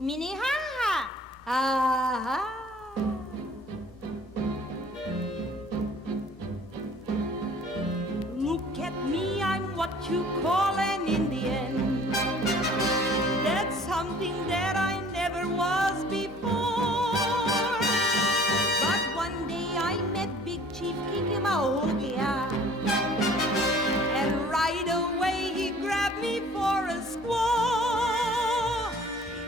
Minnehaha. Ah. Look at me, I'm what you call an Indian. That's something that I never was before. But one day I met Big Chief Kikimaogia, and right away he grabbed me for a squaw.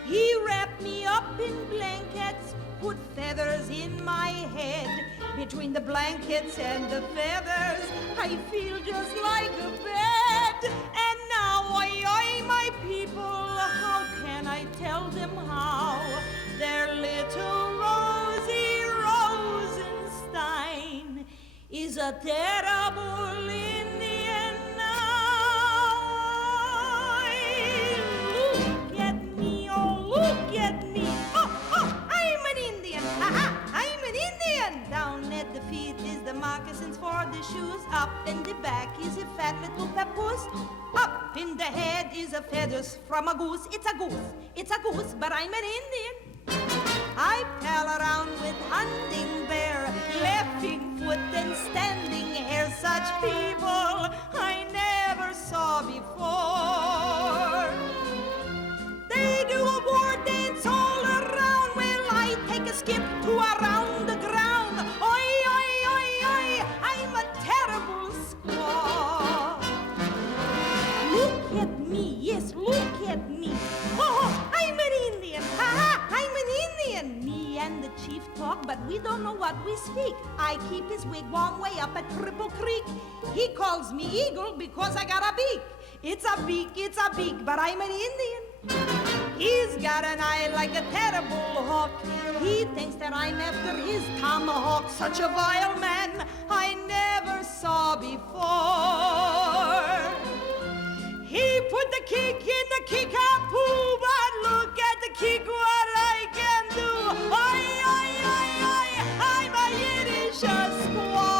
He wrapped me up in blankets, put feathers in my head. Between the blankets and the feathers, I feel just like a bed. And now, oi, oi, my people, how can I tell them how? Their little Rosie Rosenstein is a terrible Indian now. Look at me, oh, look at me. Oh, I'm an Indian. I'm an Indian. Down at the feet is the moccasins for the shoes. Up in the back is a fat little papoose. Up in the head is a feathers from a goose. It's a goose, but I'm an Indian. I pal around with hunting bear, laughing foot and standing hair. Such people I never saw before. They do a war dance all around. Well, I take a skip to around the ground. Oi, oi, oi, oi, I'm a terrible squaw. Look at me, yes, look at me. Oh, I'm an Indian, I'm an Indian. Me and the chief talk, but we don't know what we speak. I keep his wigwam way up at Cripple Creek. He calls me Eagle because I got a beak. It's a beak, but I'm an Indian. He's got an eye like a terrible hawk. He thinks that I'm after his tomahawk. Such a vile man I never saw before. He put the kick in the kickapoo, but look at the kick what I can do. Oi, oi, oi, oi, I'm a Yiddish squaw.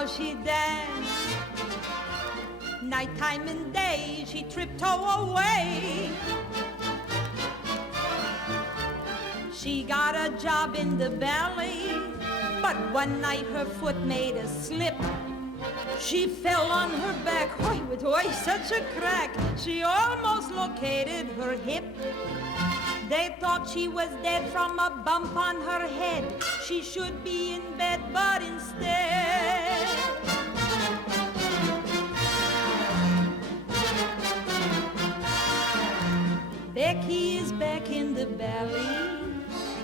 how she danced. Nighttime and day she tiptoe away. She got a job in the ballet, but one night her foot made a slip. She fell on her back, with such a crack, she almost located her hip. They thought she was dead from a bump on her head. She should be in bed, but instead Becky is back in the ballet,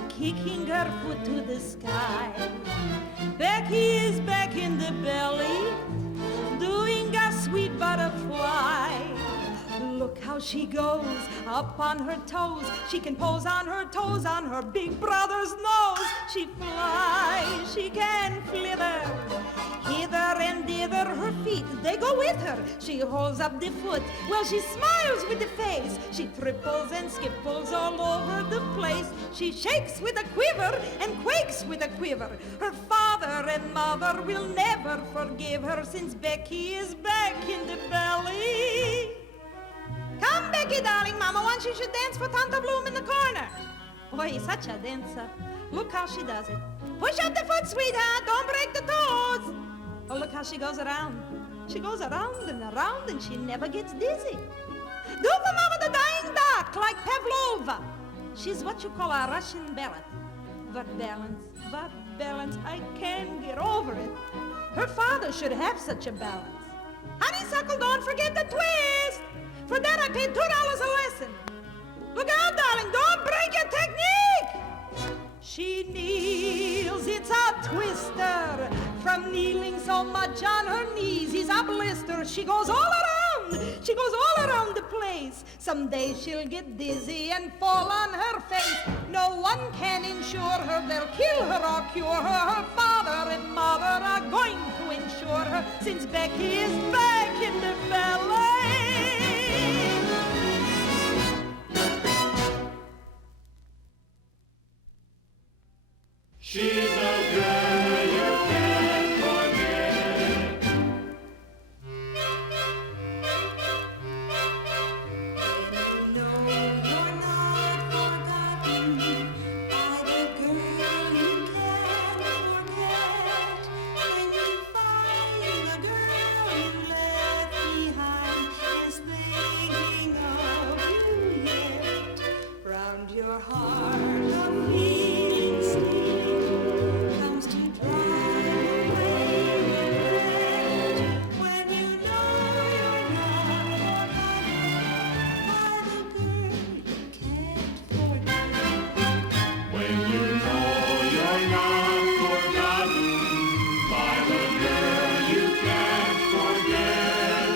kicking her foot to the sky. Becky is back in the belly, doing a sweet butterfly. Look how she goes, up on her toes. She can pose on her toes, on her big brother's nose. She flies, she can flither, hither and thither. Her feet, they go with her. She holds up the foot, well, she smiles with the face. She triples and skipples all over the place. She shakes with a quiver and quakes with a quiver. Her father and mother will never forgive her, since Becky is back in the belly. Come, Becky, darling, Mama wants you should dance for Tanta Bloom in the corner. Boy, such a dancer. Look how she does it. Push up the foot, sweetheart, don't break the toes. Oh, look how she goes around. She goes around and she never gets dizzy. Do for Mama the dying duck, like Pavlova. She's what you call a Russian ballet. What balance, I can't get over it. Her father should have such a balance. Honeysuckle, don't forget the twist. For that I paid $2 a lesson. Look out, darling, don't break your technique. She kneels, it's a twister. From kneeling so much on her knees, he's a blister. She goes all around the place. Someday she'll get dizzy and fall on her face. No one can insure her, they'll kill her or cure her. Her father and mother are going to insure her, since Becky is back in the ballet. She's a girl you can't forget. You know you're not forgotten by the girl you can't forget. When you find the girl you left behind is thinking of you yet. Round your heart a feeling steam comes to drive away regret. When you know you're not forgotten by the girl you can't forget.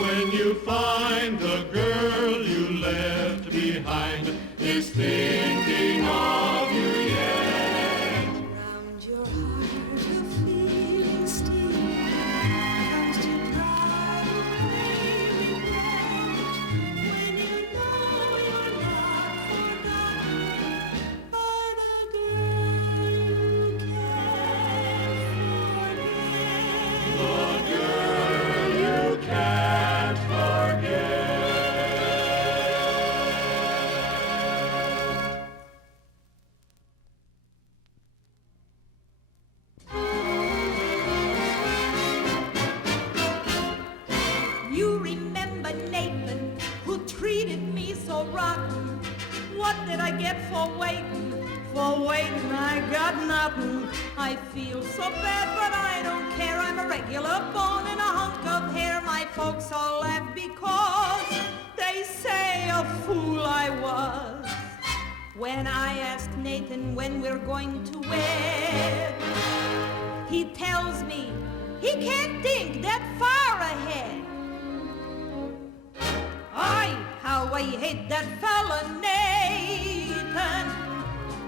When you find the girl you left behind is thinking of you yet. Round your heart a feeling steam comes to drive away regret. When you know you're not forgotten by the girl you can't forget. The girl you can't forget. You remember Nathan, who treated me so rotten. What did I get for waiting? For waiting, I got nothing. I feel so bad, but I don't care. I'm a regular bone and a hunk of hair. My folks all laugh because they say a fool I was. When I asked Nathan when we're going to wed, he tells me he can't think that far ahead. Oi, how I hate that fella Nathan.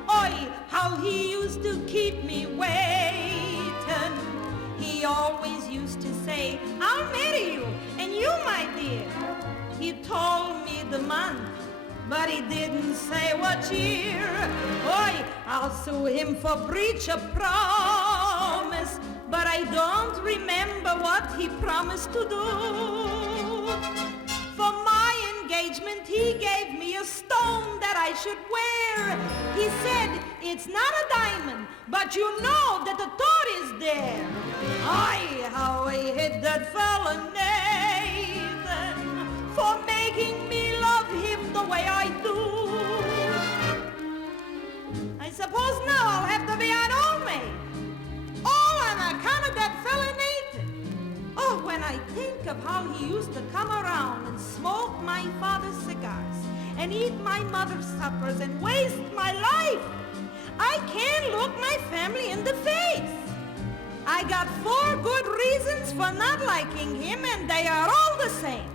Oi, how he used to keep me waiting. He always used to say, I'll marry you, and you, my dear. He told me the month, but he didn't say what year. Oi, I'll sue him for breach of promise. but I don't remember what he promised to do. For my engagement, he gave me a stone that I should wear. He said, it's not a diamond, but you know that the thought is there. Ay, how I hate that fella Nathan for making me love him the way I do. I suppose now I'll have to be an old maid. All on account of that fella Nathan. Oh, when I think of how he used to come around and smoke my father's cigars and eat my mother's suppers and waste my life, I can't look my family in the face. I got 4 good reasons for not liking him, and they are all the same.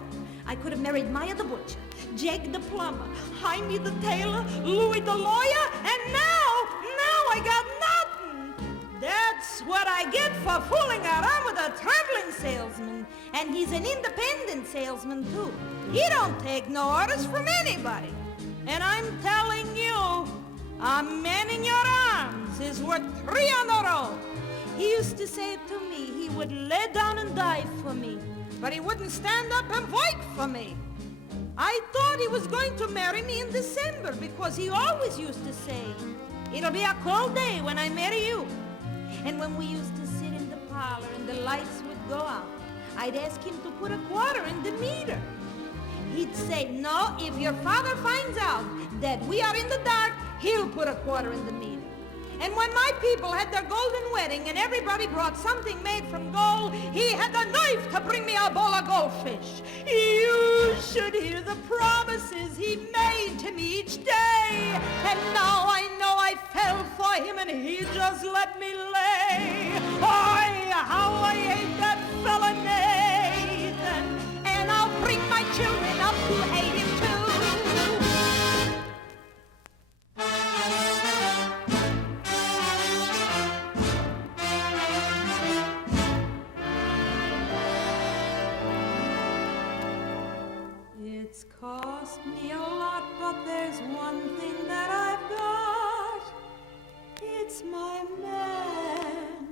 I could have married Maya the butcher, Jake the plumber, Jaime the tailor, Louis the lawyer, and now I got nothing. That's what I get for fooling around with a traveling salesman. And he's an independent salesman, too. He don't take no orders from anybody. And I'm telling you, a man in your arms is worth 3 on the road. He used to say to me he would lay down and die for me, but he wouldn't stand up and fight for me. I thought he was going to marry me in December because he always used to say, it'll be a cold day when I marry you. And when we used to sit in the parlor and the lights would go out, I'd ask him to put a quarter in the meter. He'd say, no, if your father finds out that we are in the dark, he'll put a quarter in the meter. And when my people had their golden wedding and everybody brought something made from gold, he had the knife to bring me a bowl of goldfish. You should hear the promises he made to me each day. And now I know I fell for him and he just let me lay. Oh, how I hate that fella Nathan. And I'll bring my children up to hate him too. It's cost me a lot, but there's one thing that I've got. It's my man.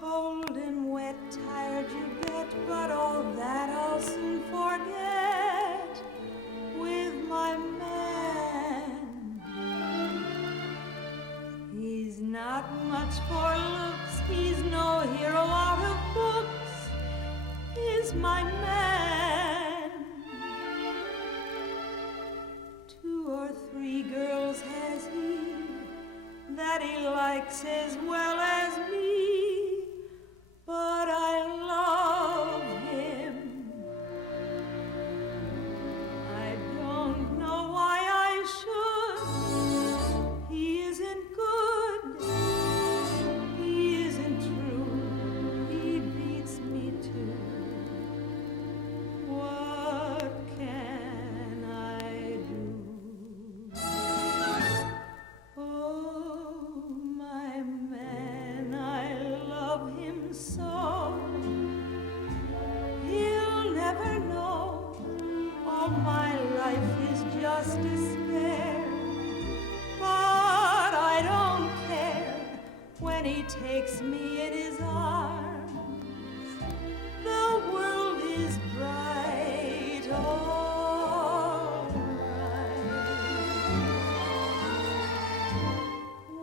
Cold and wet, tired you bet, but all that I'll soon forget with my man. He's not much for looks, he's no hero out of books. Is my man. 2 or 3 girls has he that he likes as well as me, but I love him. I don't know why I should. He isn't good. He isn't true. He beats me too. What can I do? Oh, my man, I love him so. He'll never know all my life is just despair. But I don't care when he takes me in his arms. The world is bright, all right.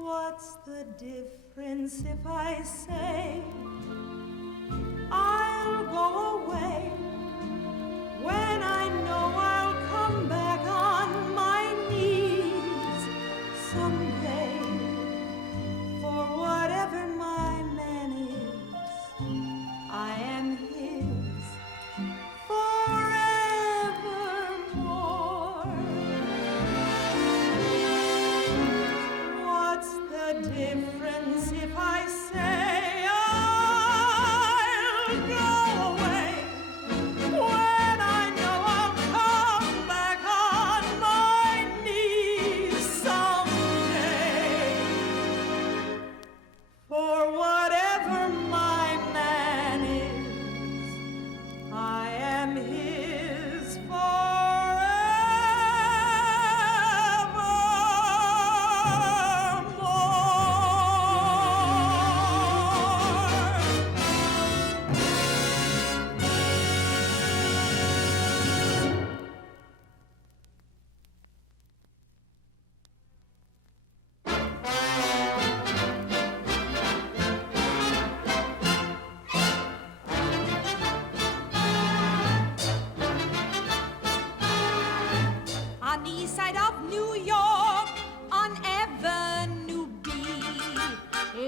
What's the difference if I say I'll go away when I know I'll come back on my knees someday? For whatever my man is, I am his forevermore. What's the difference if I say I'll go away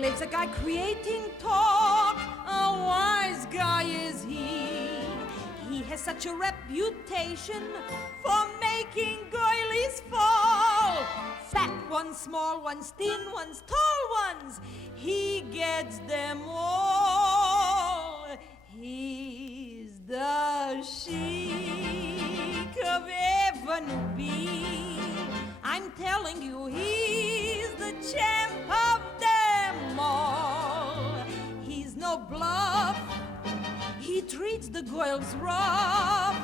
Lives a guy creating talk, a wise guy is he. He has such a reputation for making girlies fall. Fat ones, small ones, thin ones, tall ones, he gets them all. He's the chic of Avenue B. I'm telling you, he's the champ of them all. He's no bluff. He treats the girls rough.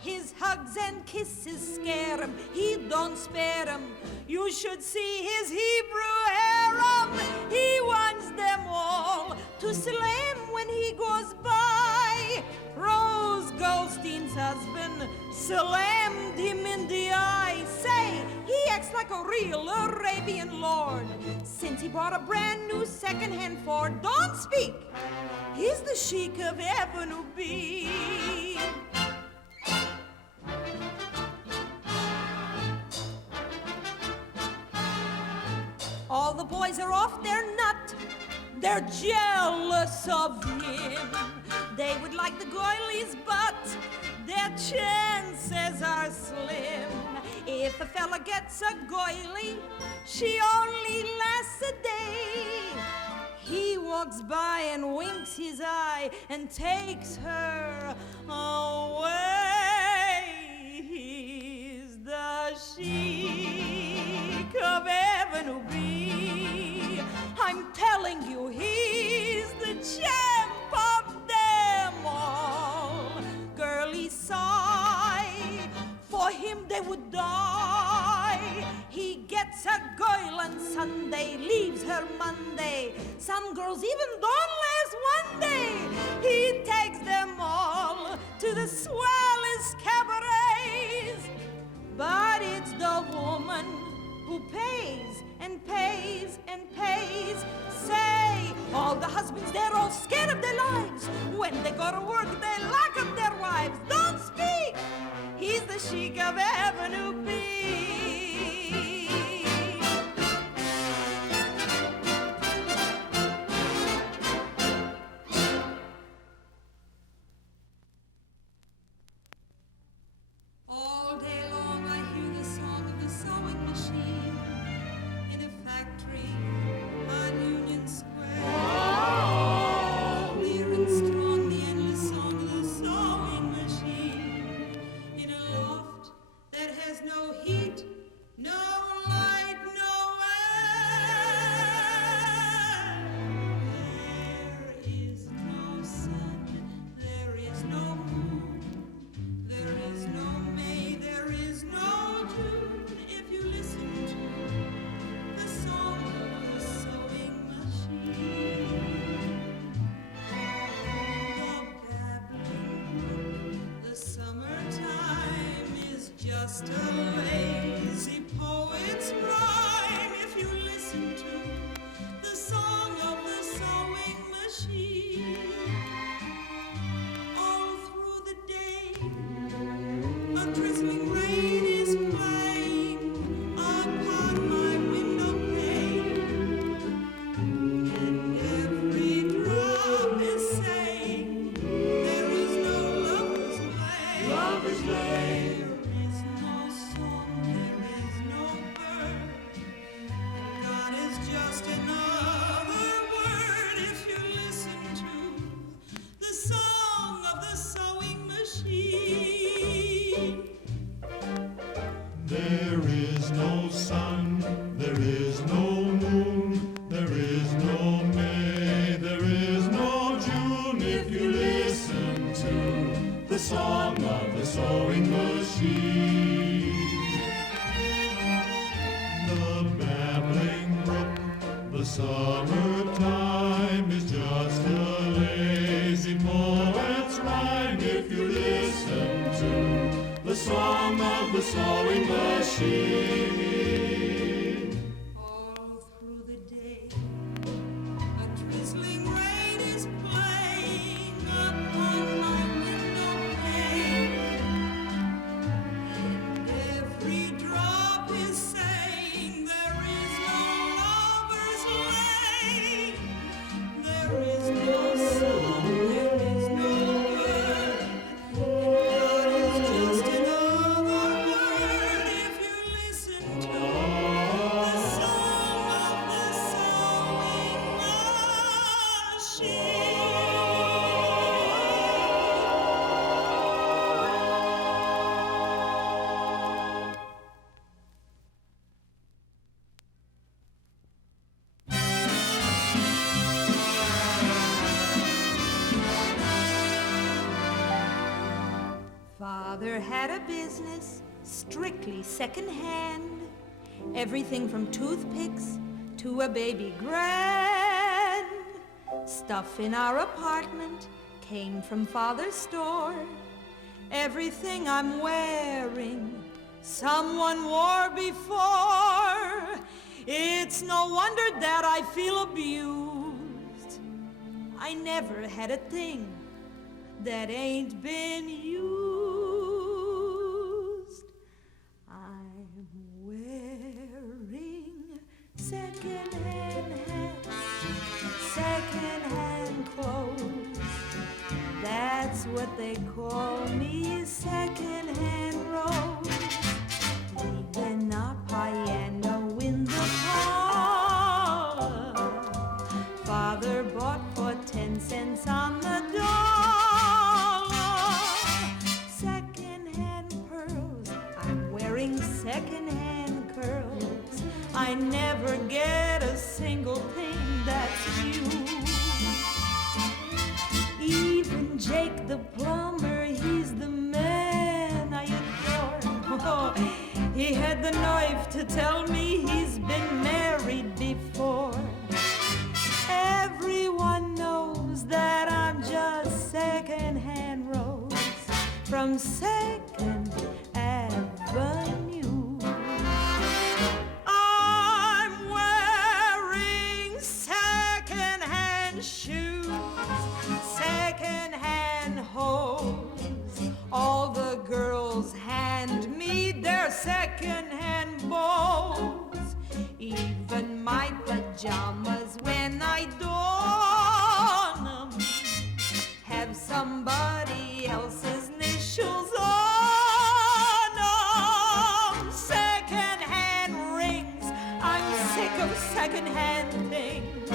His hugs and kisses scare him. He don't spare him. You should see his Hebrew harem. He wants them all to slam when he goes by. Rose Goldstein's husband slammed him in the eye. Say, he acts like a real Arabian lord. Since he bought a brand new second-hand Ford, don't speak. He's the chic of Avenue B. All the boys are off their nut. They're jealous of him. They would like the girlie's butt. Their chances are slim. If a fella gets a girlie, she only lasts a day. He walks by and winks his eye and takes her away. He's the chic of Avenue B. I'm telling you, he's the champ of them all. Girlies sigh, for him they would die. He gets a girl on Sunday, leaves her Monday. Some girls even don't last one day. He takes them all to the swellest cabarets. But it's the woman who pays and pays and pays. Say, all the husbands, they're all scared of their lives. When they go to work, they lock up their wives. Don't speak. He's the chic of Avenue B. All day long I hear the song of the sewing machine in a factory on Union Square. Clear and strong, the endless song of the sewing machine in a loft that has no heat, no light, no air. There is no sun, there is no moon, there is no May, there is no June. If you listen to the song of the sewing machine, the babbling brook, the summertime is just a lazy poet's rhyme. If you listen to the song of the sewing machine, all through the day a drizzling rain is playing upon my window pane, and every drop is saying there is no lover's lay. Lover's lay. There is no song, there is no bird, and God is just another word. If you listen to the song of the sewing machine. There is no sun, there is no moon, there is no May, there is no June. If you listen to the song of the sewing machine, the babbling brook, the summertime is just a lazy poet's rhyme. If you listen to the song of the sewing machine. All through the day, a drizzling rain is playing upon my window pane, and every drop is saying there is no lover's lay. Father had a business, strictly second-hand. Everything from toothpicks to a baby grand. Stuff in our apartment came from Father's store. Everything I'm wearing, someone wore before. It's no wonder that I feel abused. I never had a thing that ain't been used. I'm wearing second-hand hats, second-hand clothes. That's what they call me, second-hand rose. Leaving a piano in the parlor. Father bought for 10 cents on the dollar. Second-hand pearls, I'm wearing second-hand curls. I never get a single thing that's new. Even Jake the plumber, he's the man I adore. Oh, he had the nerve to tell me he's been married before. Everyone knows that I'm just second-hand rose from Second Avenue. I'm wearing second-hand shoes, second-hand hose. All the girls hand me their second-hand bows. Even my pajamas, when I don 'em, have somebody else's initials on 'em. Second-hand rings, I'm sick of second-hand things.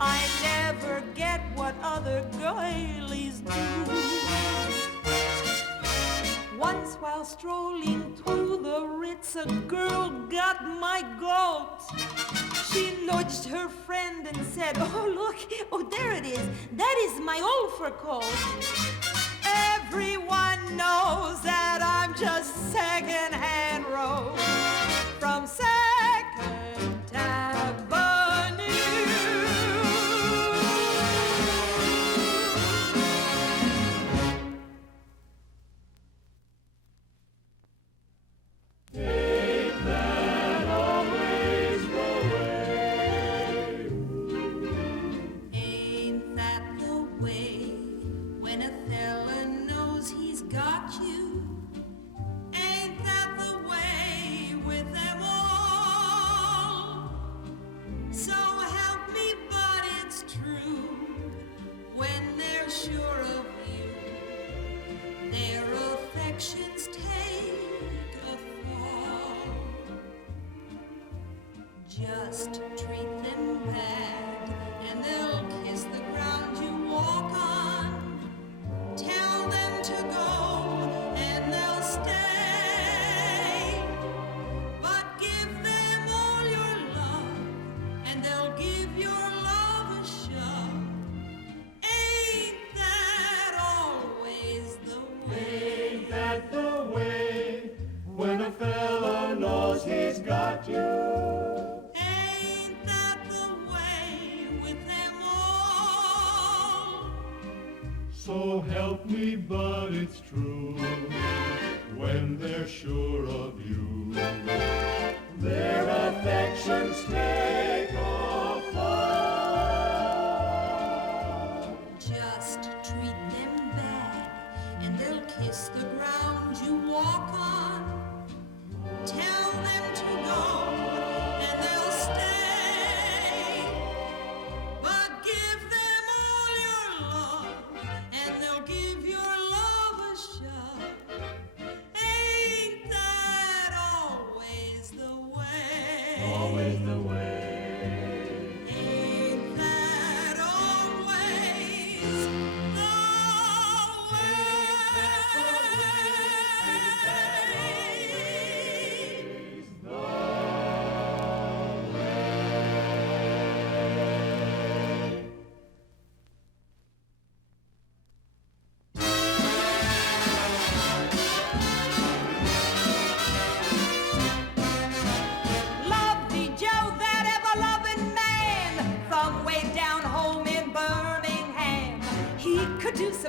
I never get what other girlies do. Once while strolling through the Ritz, a girl got my goat. She nudged her friend and said, "Oh, look, oh, there it is. That is my old fur coat." Everyone knows that I'm just second-hand rose from Second Avenue. Ain't that always the way? Ain't that the way when a fella knows he's got you? Ain't that the way with them all? So help me, but it's true. When they're sure of you, their affections take a fall. Just treat them bad, and they'll kiss the ground you walk on. Tell them to go, and they'll stay. But give them all your love, and they'll give your love a shove. Ain't that always the way? Ain't that the way when a fella knows he's got you? Ain't that the way with them all? So help me, but it's true. When they're sure of you, their affections take a fall. Just treat them bad, and they'll kiss the ground you walk on. Tell them to go, and they'll stay. But give them all your love, and they'll give your love a shove. Ain't that always the way? Always the way.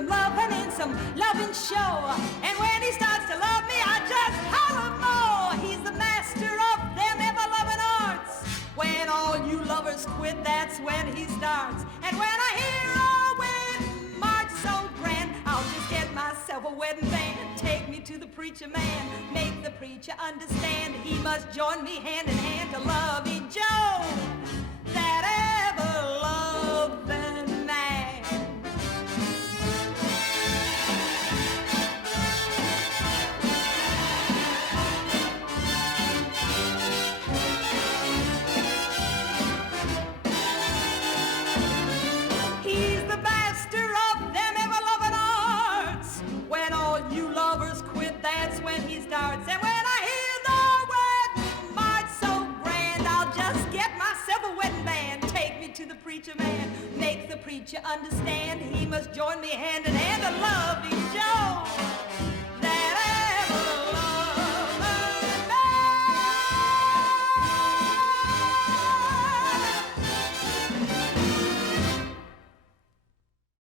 loving in some loving show. And when he starts to love me, I just holler more. He's the master of them ever-loving arts. When all you lovers quit, that's when he starts. And when I hear a wedding march so grand, I'll just get myself a wedding band. Take me to the preacher man, make the preacher understand. He must join me hand in hand to lovey Joe, that ever-loving man. He's the master of them ever-loving arts. When all you lovers quit, that's when he starts. And when I hear the wedding march so grand, I'll just get myself a wedding band. Take me to the preacher man, make the preacher understand. He must join me hand in hand to love each other.